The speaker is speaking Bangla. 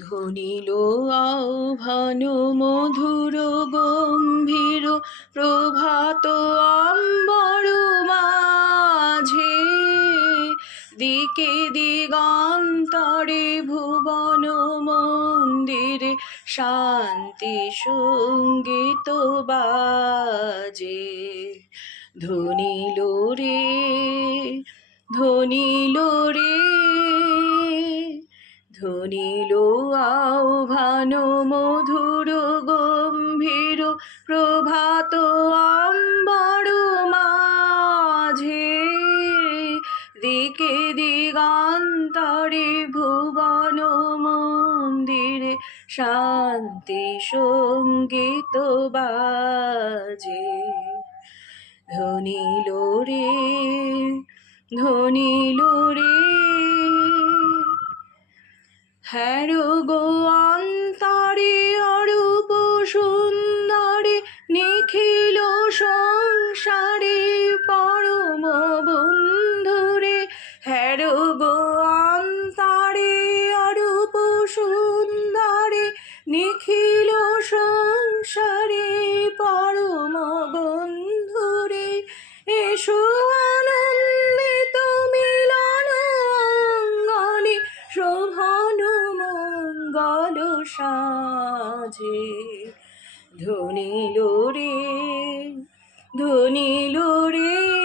ধ্বনিল আহ্বান মধুর গম্ভীর প্রভাত অম্বর মাঝে, দিকে দিগন্তরে ভুবন মন্দিরে শান্তি সঙ্গীত বাজে। ধ্বনিল রে, ধ্বনিল রে, ধ্বনিল আহ্বান মধুর গম্ভীর প্রভাত অম্বর মাঝে, দিকে দিগন্তরে ভুবন মন্দিরে শান্তি সঙ্গীত বাজে। ধ্বনিল রে, ধ্বনিল রে, হ্যারো গো অন্তরে অরূপ সুন্দরে নিখিল সংসারে পরম বন্ধুরে। হ্যারো গো অন্তরে অরূপ সুন্দরে নিখিল সংসারে পরম বন্ধুরে। এসো আনন্দিত মিলন অঙ্গনে শোভন মঙ্গল সাজে। ধ্বনিল রে, ধ্বনিল রে।